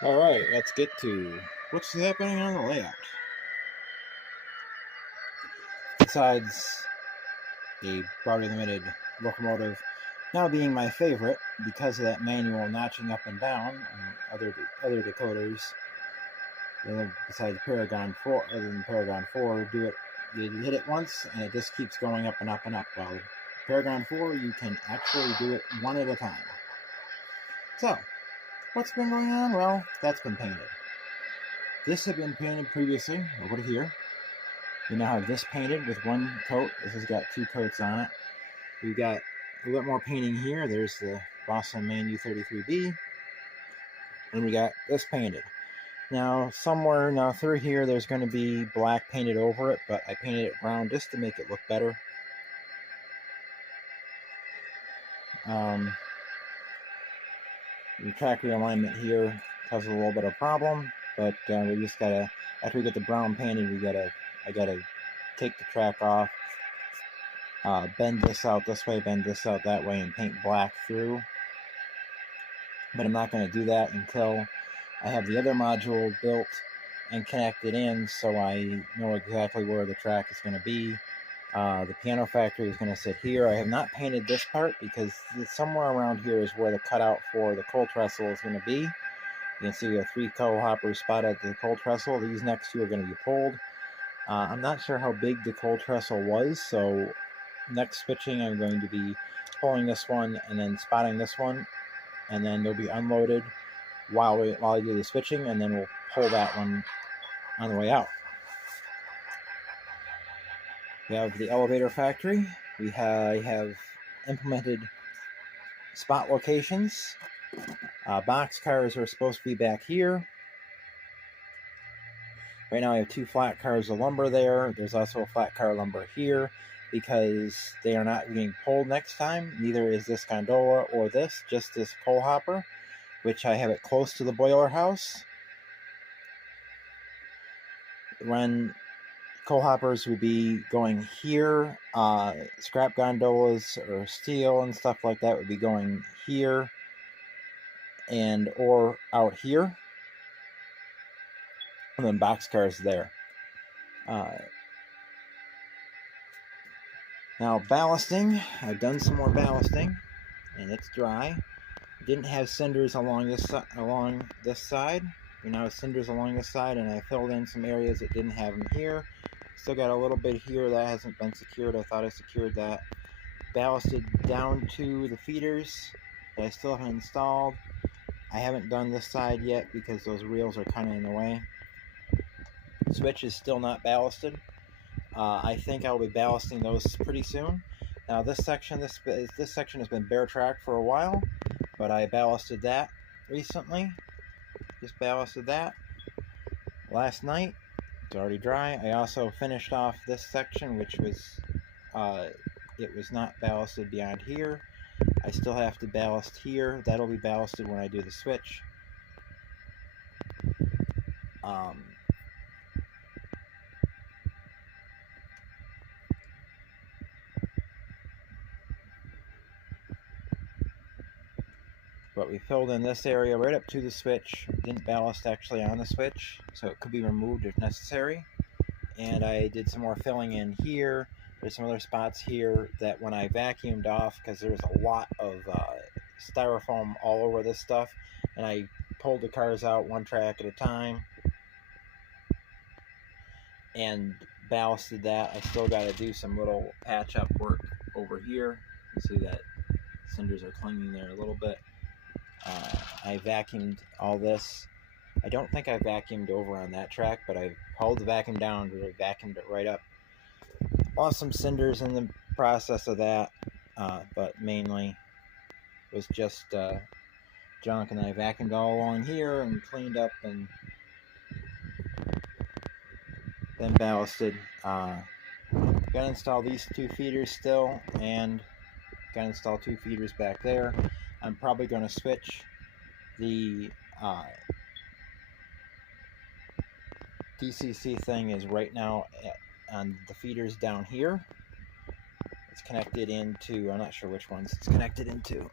Alright, let's get to what's happening on the layout. Besides a broadly limited locomotive now being my favorite because of that manual notching up and down and other decoders, besides Paragon 4, other than Paragon 4, you hit it once and it just keeps going up and up and up. While Paragon 4, you can actually do it one at a time. So, what's been going on? Well, that's been painted. This had been painted previously over here. We now have this painted with one coat. This has got two coats on it. We've got a little more painting here. There's the Boston Main U33B. And we got this painted. Now, somewhere now through here, there's going to be black painted over it, but I painted it brown just to make it look better. The track realignment here causes a little bit of problem, but we just gotta, after we get the brown painted, I gotta take the track off, bend this out this way, bend this out that way, and paint black through. But I'm not going to do that until I have the other module built and connected in, so I know exactly where the track is going to be. The piano factory is going to sit here. I have not painted this part because somewhere around here is where the cutout for the coal trestle is going to be. You can see we have 3 coal hoppers spotted at the coal trestle. These next 2 are going to be pulled. I'm not sure how big the coal trestle was, so next switching I'm going to be pulling this one and then spotting this one, and then they'll be unloaded while I do the switching, and then we'll pull that one on the way out. We have the elevator factory. We have implemented spot locations. Box cars are supposed to be back here. Right now I have 2 flat cars of lumber there. There's also a flat car of lumber here because they are not being pulled next time. Neither is this gondola or this, just this coal hopper, which I have it close to the boiler house. When coal hoppers would be going here, scrap gondolas or steel and stuff like that would be going here and or out here, and then boxcars there. Now ballasting, I've done some more ballasting, and it's dry. Didn't have cinders along this side. We now have cinders along this side, and I filled in some areas that didn't have them here. Still got a little bit here that hasn't been secured. I thought I secured that. Ballasted down to the feeders that I still haven't installed. I haven't done this side yet because those reels are kind of in the way. Switch is still not ballasted. I think I'll be ballasting those pretty soon. Now this section has been bare track for a while, but I ballasted that recently. Just ballasted that last night. It's already dry. I also finished off this section, which was it was not ballasted beyond here. I still have to ballast here. That'll be ballasted when I do the switch. But we filled in this area right up to the switch. Didn't ballast actually on the switch, so it could be removed if necessary. And I did some more filling in here. There's some other spots here that when I vacuumed off, because there's a lot of styrofoam all over this stuff, and I pulled the cars out one track at a time and ballasted that. I still got to do some little patch up work over here. You can see that cinders are clinging there a little bit. I vacuumed all this. I don't think I vacuumed over on that track, but I held the vacuum down and vacuumed it right up. Lost some cinders in the process of that, but mainly was just junk, and I vacuumed all along here and cleaned up and then ballasted. Got to install these 2 feeders still, and got to install 2 feeders back there. I'm probably going to switch the DCC thing is right now on the feeders down here. It's connected into, I'm not sure which ones it's connected into.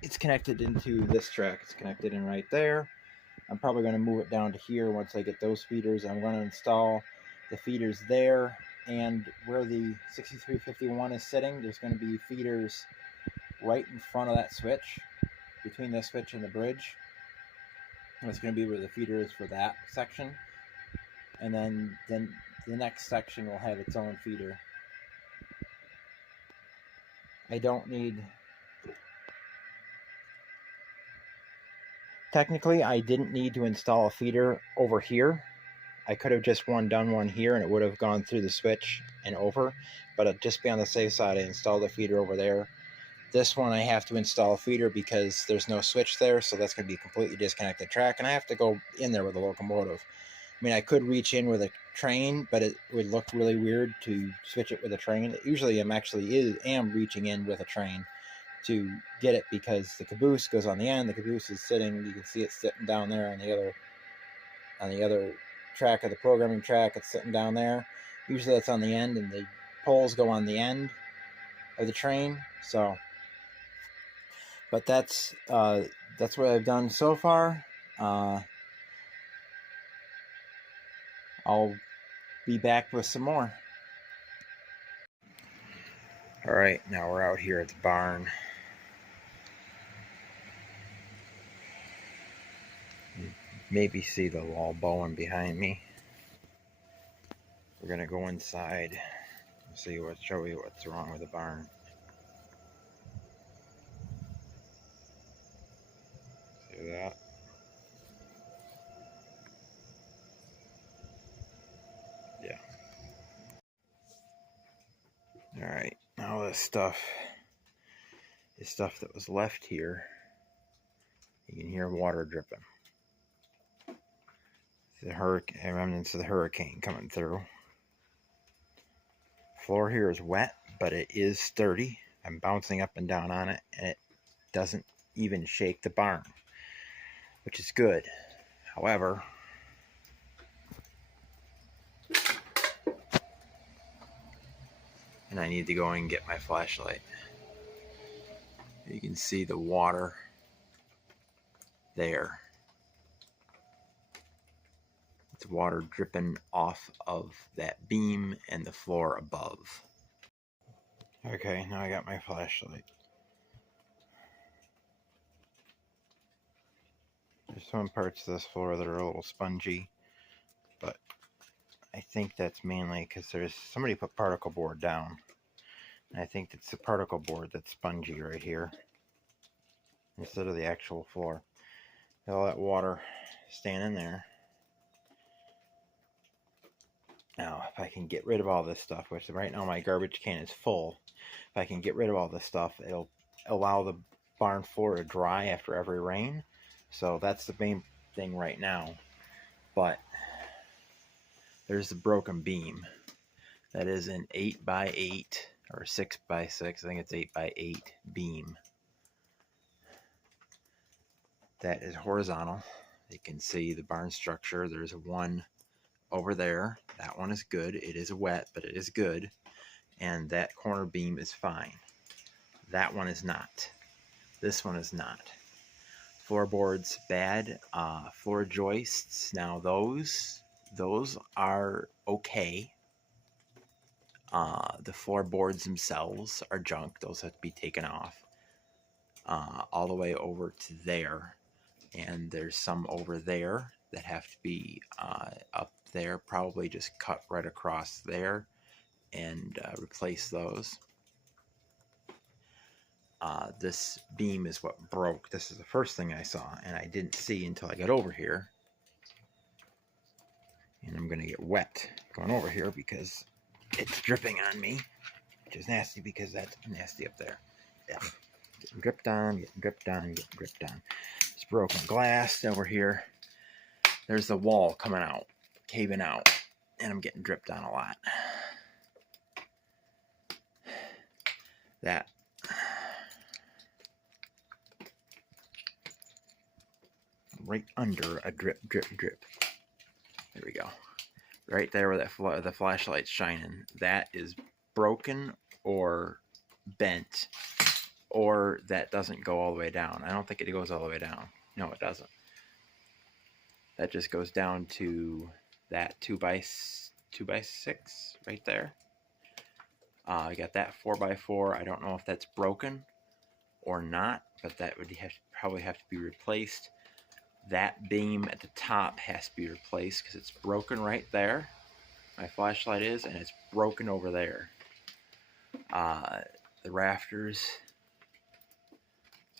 It's connected into this track. It's connected in right there. I'm probably going to move it down to here once I get those feeders. I'm going to install the feeders there, and where the 6351 is sitting, there's going to be feeders right in front of that switch, between the switch and the bridge. That's going to be where the feeder is for that section. And then the next section will have its own feeder. I don't need... Technically, I didn't need to install a feeder over here. I could have just done one here and it would have gone through the switch and over. But just be on the safe side, I installed a feeder over there. This one I have to install a feeder because there's no switch there, so that's going to be a completely disconnected track, and I have to go in there with a locomotive. I mean, I could reach in with a train, but it would look really weird to switch it with a train. Usually am reaching in with a train to get it because the caboose goes on the end. The caboose is sitting, you can see it sitting down there on the other track of the programming track. It's sitting down there. Usually that's on the end, and the poles go on the end of the train. So, but that's what I've done so far. I'll be back with some more. All right, now we're out here at the barn. Maybe see the wall bowing behind me. We're gonna go inside and show you what's wrong with the barn. See that? Yeah. All right, now this stuff that was left here. You can hear water dripping. The remnants of the hurricane coming through. Floor here is wet, but it is sturdy. I'm bouncing up and down on it, and it doesn't even shake the barn, which is good. However, and I need to go and get my flashlight. You can see the water there. It's water dripping off of that beam and the floor above. Okay, now I got my flashlight. There's some parts of this floor that are a little spongy, but I think that's mainly because somebody put particle board down. And I think it's the particle board that's spongy right here instead of the actual floor. All that water staying in there. Now, if I can get rid of all this stuff, which right now my garbage can is full, if I can get rid of all this stuff, it'll allow the barn floor to dry after every rain. So that's the main thing right now. But there's the broken beam. That is an 8x8 or 6x6. I think it's 8x8 beam. That is horizontal. You can see the barn structure. There's one over there. That one is good. It is wet, but it is good. And that corner beam is fine. That one is not. This one is not. Floorboards bad. Floor joists. Now those are okay. The floorboards themselves are junk. Those have to be taken off. All the way over to there. And there's some over there that have to be up there. Probably just cut right across there and replace those. This beam is what broke. This is the first thing I saw, and I didn't see until I got over here. And I'm going to get wet going over here because it's dripping on me, which is nasty because that's nasty up there. Yeah. Getting dripped on, getting dripped on, getting dripped on. It's broken glass over here. There's the wall coming out, caving out, and I'm getting dripped on a lot. That right under a drip, drip, drip. There we go. Right there where the flashlight's shining. That is broken or bent, or that doesn't go all the way down. I don't think it goes all the way down. No, it doesn't. That just goes down to that 2x6 right there. I got that 4x4. I don't know if that's broken or not, but that would probably have to be replaced. That beam at the top has to be replaced because it's broken right there. My flashlight is, and it's broken over there. The rafters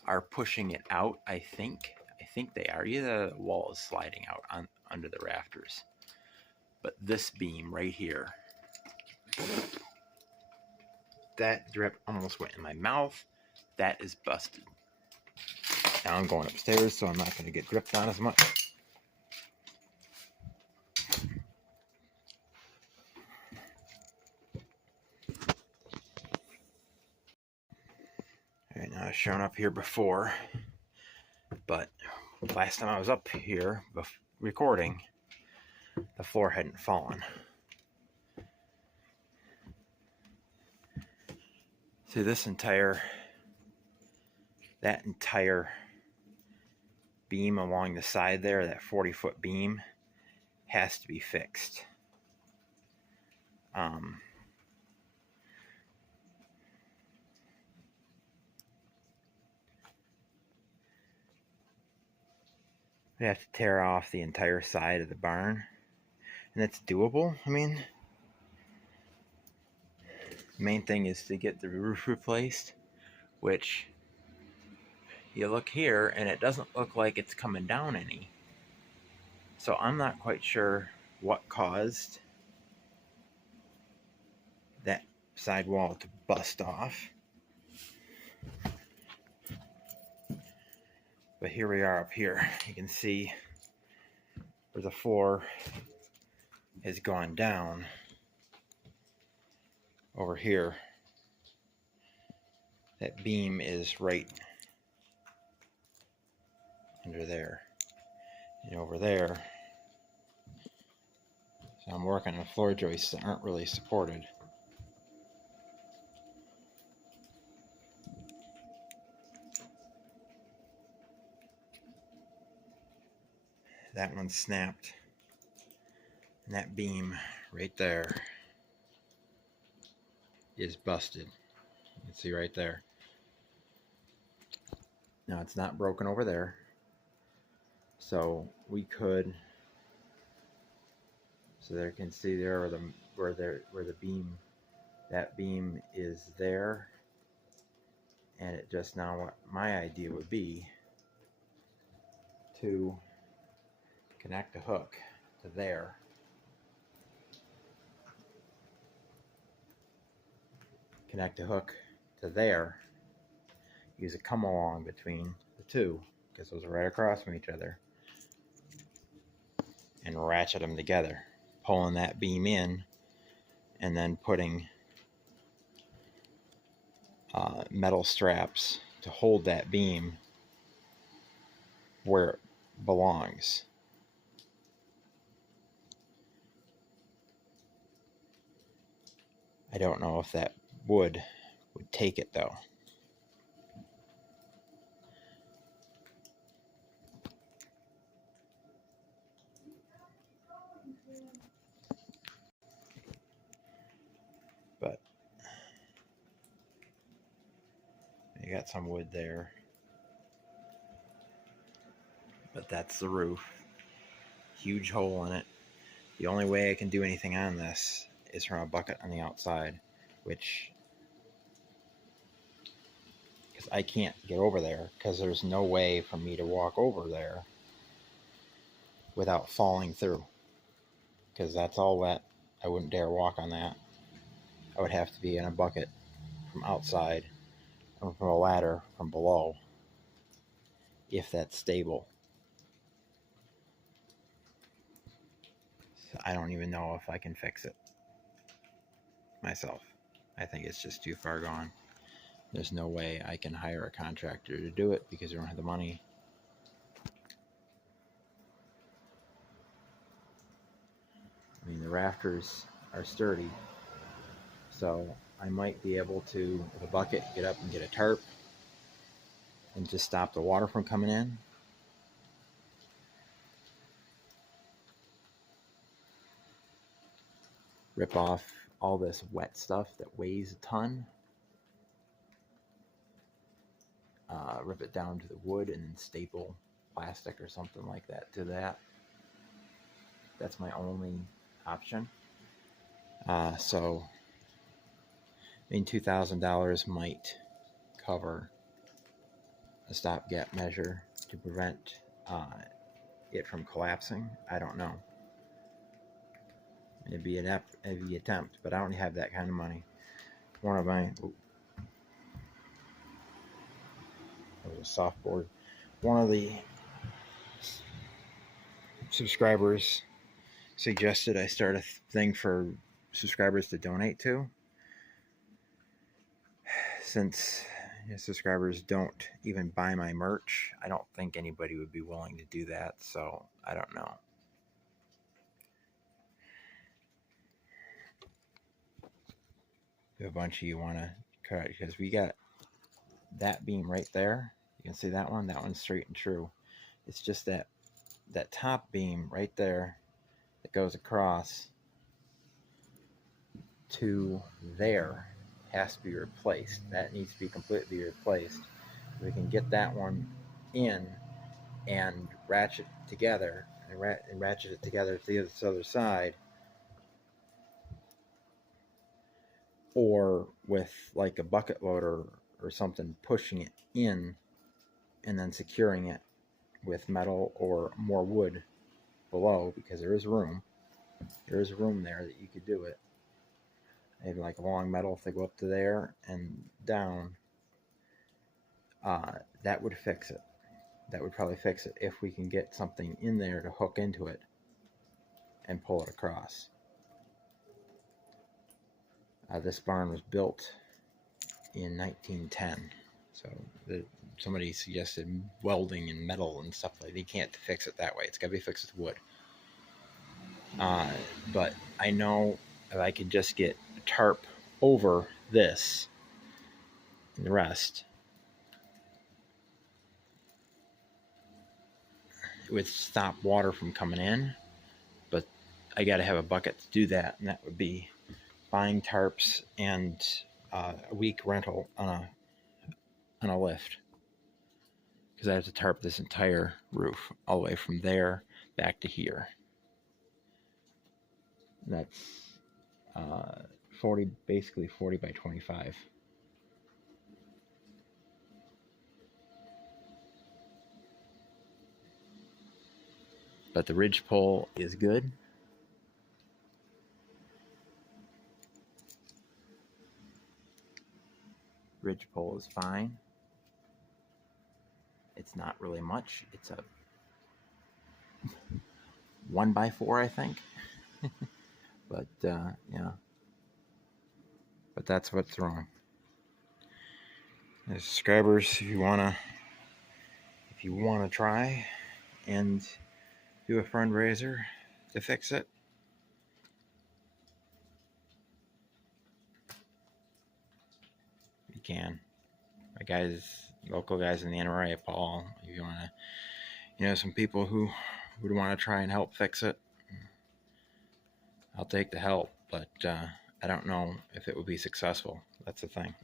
are pushing it out, I think. I think they are. Either the wall is sliding out under the rafters. But this beam right here, that drip almost went in my mouth. That is busted. Now I'm going upstairs, so I'm not going to get dripped on as much. All right, now I've shown up here before, but last time I was up here recording, the floor hadn't fallen. See, that entire beam along the side there, that 40-foot beam, has to be fixed. We have to tear off the entire side of the barn, and that's doable. I mean, the main thing is to get the roof replaced, which you look here and it doesn't look like it's coming down any. So I'm not quite sure what caused that sidewall to bust off. But here we are up here. You can see where the floor has gone down over here. That beam is right under there. And over there, so I'm working on floor joists that aren't really supported. That one snapped, and that beam right there is busted. You can see right there. Now it's not broken over there, so we could. So there you can see there where the beam, that beam is there, and it just now what my idea would be to connect a hook to there. Connect a hook to there. Use a come along between the two, because those are right across from each other. And ratchet them together. Pulling that beam in, and then putting metal straps to hold that beam where it belongs. I don't know if that would take it though. But you got some wood there. But that's the roof. Huge hole in it. The only way I can do anything on this is from a bucket on the outside, which, because I can't get over there, because there's no way for me to walk over there without falling through, because that's all wet. I wouldn't dare walk on that. I would have to be in a bucket from outside, or from a ladder from below, if that's stable. So I don't even know if I can fix it myself. I think it's just too far gone. There's no way I can hire a contractor to do it because we don't have the money. I mean, the rafters are sturdy, so I might be able to, with a bucket, get up and get a tarp and just stop the water from coming in. rip off all this wet stuff that weighs a ton, rip it down to the wood, and then staple plastic or something like that to that. That's my only option. So, I mean, $2,000 might cover a stopgap measure to prevent it from collapsing. I don't know. It'd be an attempt, but I don't have that kind of money. One of my, it was a softboard. One of the subscribers suggested I start a thing for subscribers to donate to. Since subscribers don't even buy my merch, I don't think anybody would be willing to do that, so I don't know. If a bunch of you want to cut, because we got that beam right there. You can see that one. That one's straight and true. It's just that top beam right there that goes across to there has to be replaced. That needs to be completely replaced. We can get that one in and ratchet together and ratchet it together to the other side, or with like a bucket loader or something pushing it in and then securing it with metal or more wood below, because there is room there that you could do it. Maybe like a long metal, if they go up to there and down, that would fix it. That would probably fix it if we can get something in there to hook into it and pull it across. This barn was built in 1910, so somebody suggested welding and metal and stuff like that. You can't fix it that way. It's got to be fixed with wood. But I know if I could just get a tarp over this and the rest, it would stop water from coming in. But I got to have a bucket to do that, and that would be buying tarps and a week rental on a lift, because I have to tarp this entire roof all the way from there back to here. And that's 40 by 25. But the ridge pole is good. Ridge pole is fine. It's not really much. It's a 1x4, I think. But yeah. But that's what's wrong. As subscribers, if you wanna try and do a fundraiser to fix it, you can. My guys, local guys in the NRA, Paul, if you wanna, some people who would want to try and help fix it, I'll take the help, but I don't know if it would be successful. That's the thing.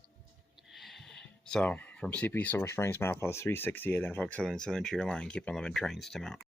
So, from CP Silver Springs, milepost 368, then folks, Southern Tier Line, keep on living trains, Tim out.